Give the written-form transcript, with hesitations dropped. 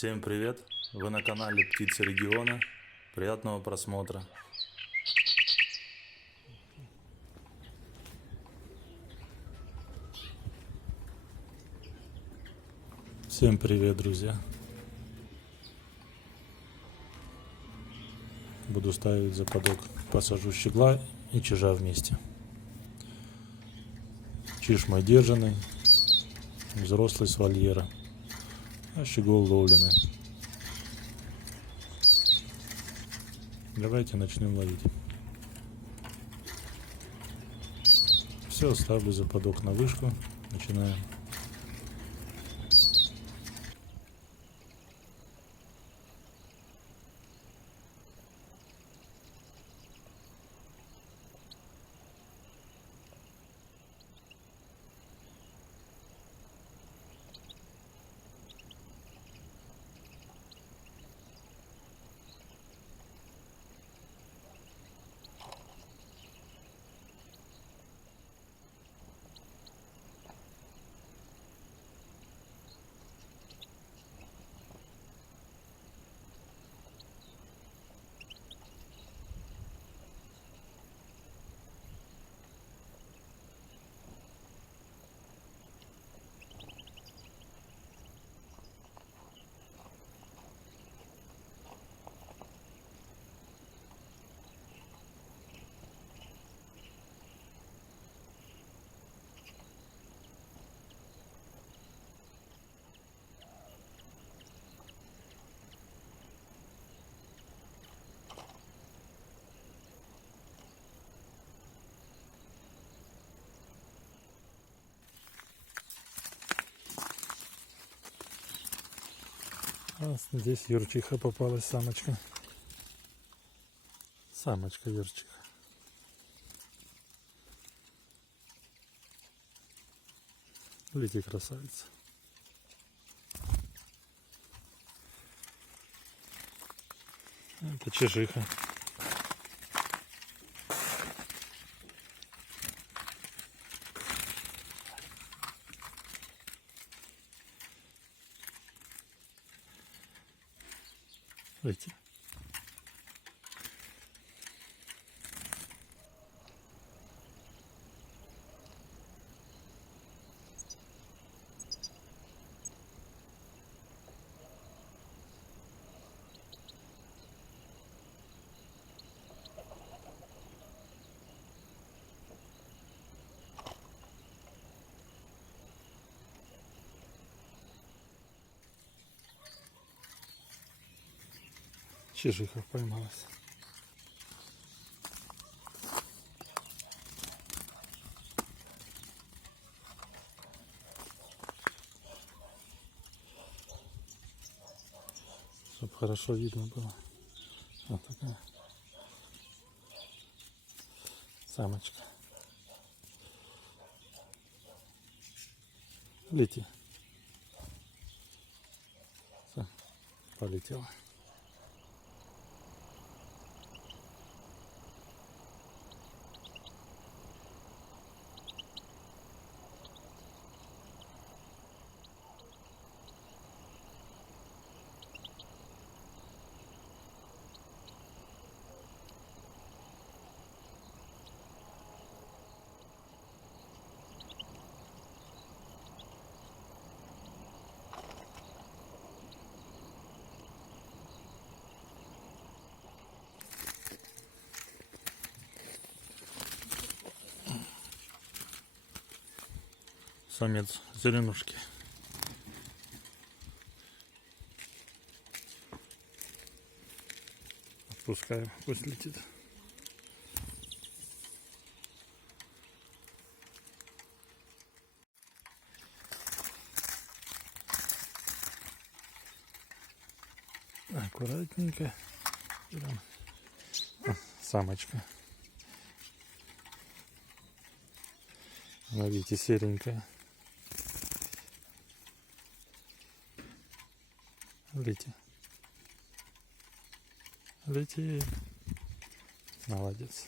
Всем привет! Вы на канале Птицы Региона. Приятного просмотра. Всем привет, друзья! Буду ставить западок. Посажу щегла и чижа вместе. Чиж мой держанный, взрослый с вольера, а щегол ловленый. Давайте начнем ловить. Все, ставлю западок на вышку. Начинаем. А здесь юрчиха попалась, самочка. Самочка юрчиха. Лети, красавица. Это чижиха. Лети. Чижиха поймалась. Чтобы хорошо видно было. Вот такая самочка. Лети. Все, полетела. Самец зеленушки. Отпускаю, пусть летит. Аккуратненько. Самочка. Ловите, серенькая. Лети. Лети. Молодец.